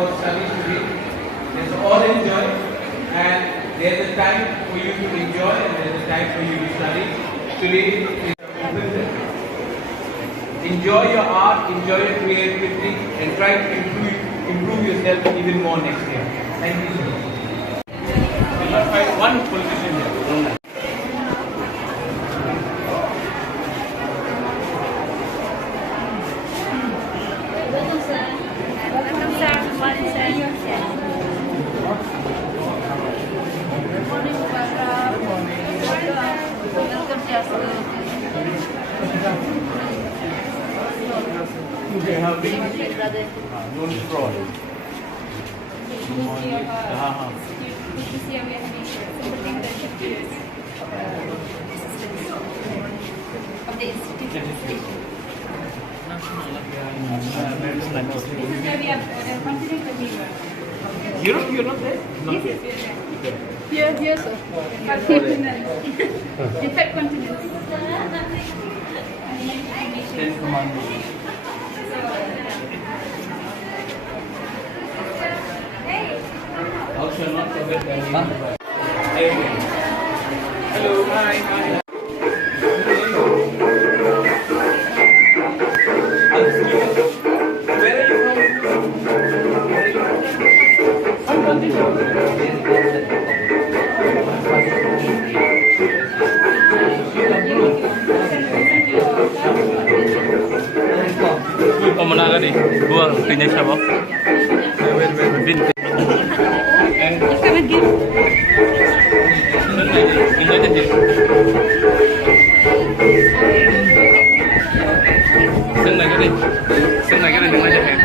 about studies today. Let's all enjoy, and there's a time for you to enjoy and there's a time for you to study. Today is enjoy your art, enjoy your creativity, and try to improve yourself even more next year. Thank you so much. We'll not find one politician here. Okay, how big? Don't fraud. This year we are having something that is of the institute. This year we are continuing the river. You're not there? Yes, we are there. Here, sir. In fact, continents. 10 commandments. Also not forget that. Hello, hi. Where are you Pemenangan nih, gua buktinya siapa? Bin. Ini aja sih. Senang aja ini aja kan.